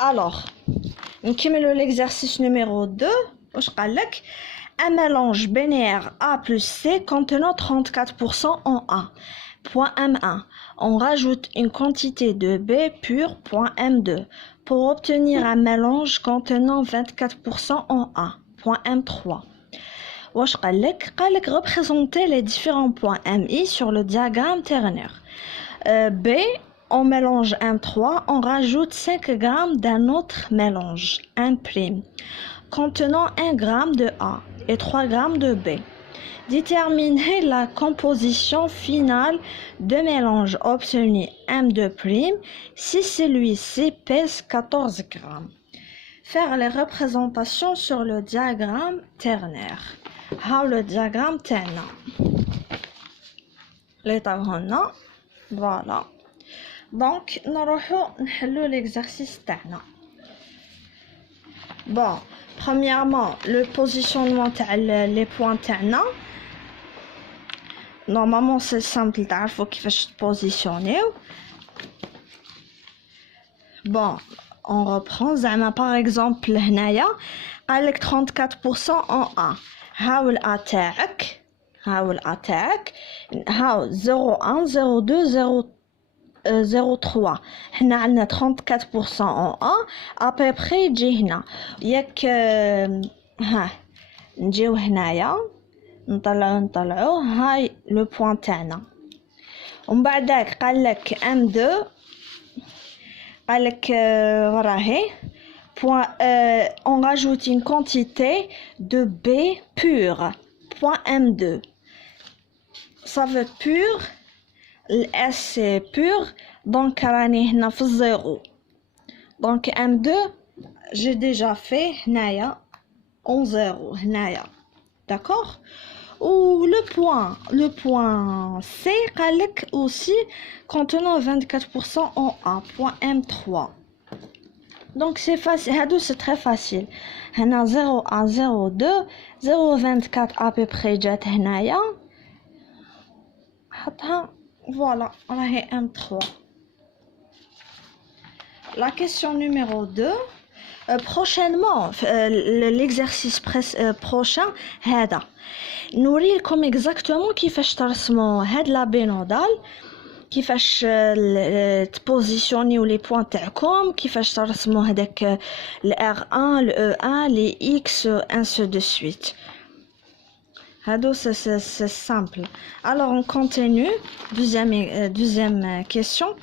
Alors, l'exercice numéro 2. Un mélange binaire A plus C contenant 34% en A. Point M1. On rajoute une quantité de B pur, point M2, pour obtenir un mélange contenant 24% en A. Point M3. Représenter les différents points MI sur le diagramme ternaire. B, on mélange M3, on rajoute 5 g d'un autre mélange, M', contenant 1 g de A et 3 g de B. Déterminer la composition finale de mélange obtenu M2' si celui-ci pèse 14 g. Faire les représentations sur le diagramme ternaire. Le diagramme ternaire. L'état هنا. Voilà. Donc, نروحو نحلو l'exercice تاعنا. Bon, premièrement, le positionnement les points تاعنا. Normalement, c'est simple, تعرفوا كيفاش تبوزيسيونيو. Bon, on reprend. زعما par exemple هنايا قالك 34% en A. هاو الA تاعك. هاو الA تاعك. هاو 01 02 03. حنا عندنا 34% en A. à peu près يجي هنا. ياك ها نجيو هنايا نطلعو هاي لو بوين تاعنا. ومن بعداك قالك M2 قالك راهي on rajoute une quantité de B pur, point M2. Ça veut pur, le S c'est pur, donc راني هنا في الزيرو. Donc M2 j'ai déjà fait هنايا en zéro هنايا. D'accord? Ou le point C قالك aussi contenant 24% en A, point M3. Donc c'est facile, c'est très facile. هنا 01 02 024 à peu près جات هنايا. حطها voilà, راهي M3. La question numéro 2. Prochainement, l'exercice prochain هذا نوريكم exactement كيفاش ترسموا هاد لا بينودال، كيفاش تبوزيشونيو لي بوين تاعكم، كيفاش ترسموا هذاك R1 E1 les X ainsi de suite. هادو c'est simple. Alors on continue. Deuxième question.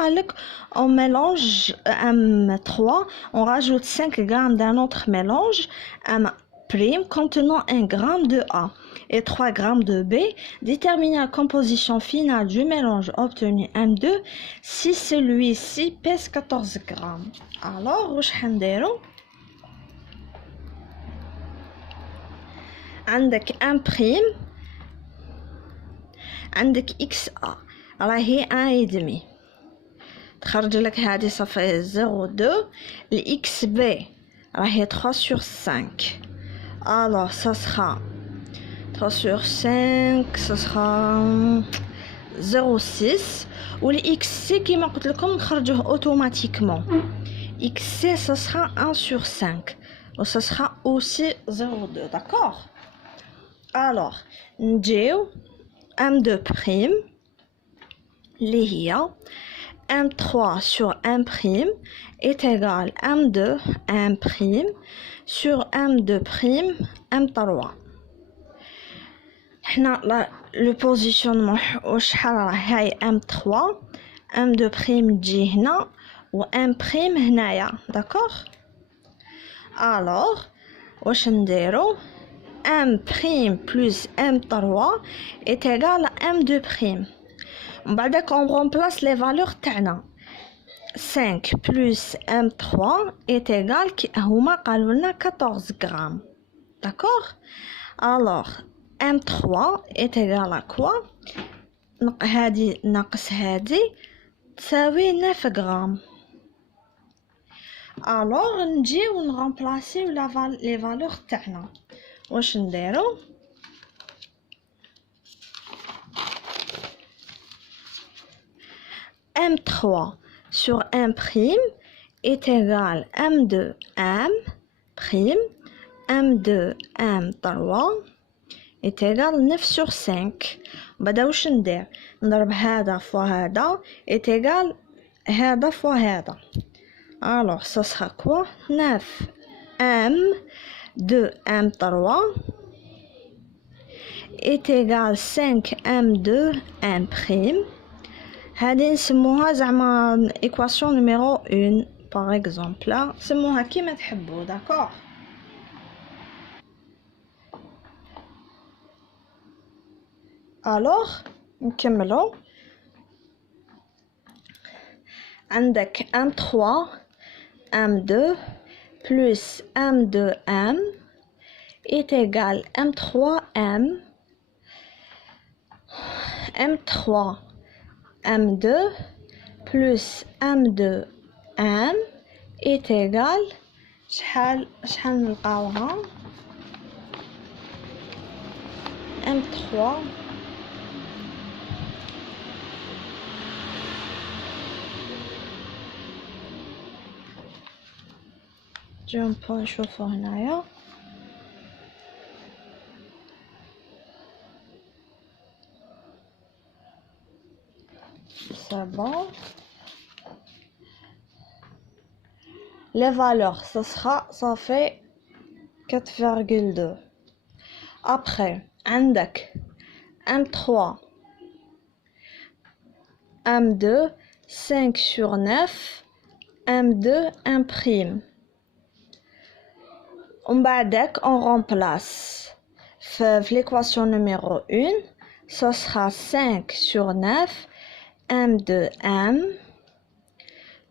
On mélange M3, on rajoute 5 g d'un autre mélange M' contenant 1 g de A et 3 g de B. Déterminer la composition finale du mélange obtenu M2 si celui-ci pèse 14 g. Alors, واش حنديرو؟ عندك M'، عندك XA راهي 1,5 تخرج لك هذه صافي 0,2. الXB راهي 3 sur 5. Alors ça sera 3 sur 5, ça sera 0,6. ou l'XC كيما قلت لكم نخرجوه automatiquement. XC ça sera 1 sur 5 ou ça sera aussi 0,2. d'accord? Alors نجيو M2' اللي هي M3 sur M' est égal M2 M' sur M2' M3. حنا le positionnement وشحال راه هاي M3 M2' تجي هنا و M' هنايا. d'accord? alors واش نديرو؟ M' plus M3 est égal à M2'. On remplace les valeurs تاعنا. 5 plus M3 est égal هما قالوا لنا 14 grammes. d'accord? alors M3 est égal à quoi؟ هذه ناقص هذه تساوي 9 grammes. alors نجيو نرمبلاسيو les valeurs تاعنا. واش نديرو؟ M3 sur M' est égal M2 M prime M2 M3 est égal 9 sur 5. بدا واش ندير نضرب هذا فوا هذا est égal هذا فوا هذا. alors ça sera quoi 9 M 2 M3 est égal 5 M2 M prime. هذه نسموها زعما équation numéro 1 par exemple là سموها كيما تحبوا d'accord. alors نكملوا عندك M3 M2 plus M2M est égal M3M M3 M2 plus M2M est égal شحال نلقاوها M3 جيو نشوفو هنايا c'est bon. Les valeurs, ça fait 4,2. Après, عندك M3, M2, 5 sur 9, M2, M'. On remplace l'équation numéro 1, ça sera 5 sur 9, M2M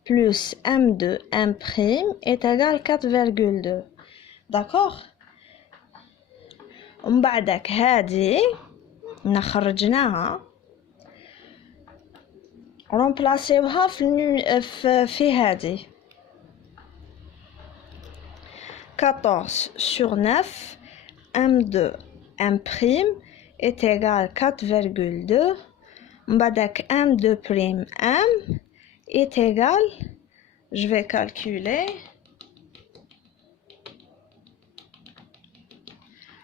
plus M2M' est égal 4,2. d'accord. ومن بعدك هذه خرجناها remplaceوها في هذه 14 sur 9 M2 M' est égal 4,2. بعدك M2' M est égal, je vais calculer,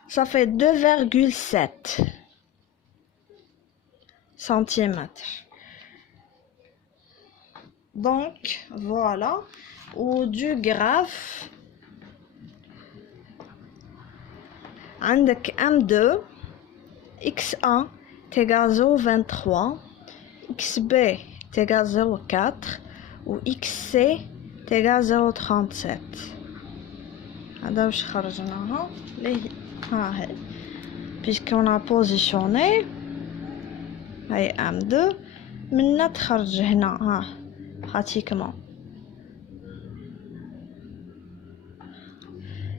ça fait 2,7 centimètres. donc voilà, ou du graphe عندك M2 X1 égale 0,23, XB est égal 0,4 ou XC est égal 0,37. هذا واش خرجناها ليه ها هي puisqu'on a positionné هاي M2 منا تخرج هنا ها pratiquement.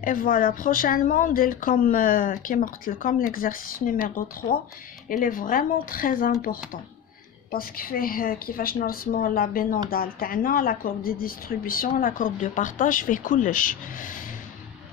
Et voilà, prochainement, comme l'exercice numéro 3, il est vraiment très important. Parce que كيفاش نرسموا la binodale تاعنا, la courbe de distribution, la courbe de partage, fait كلش.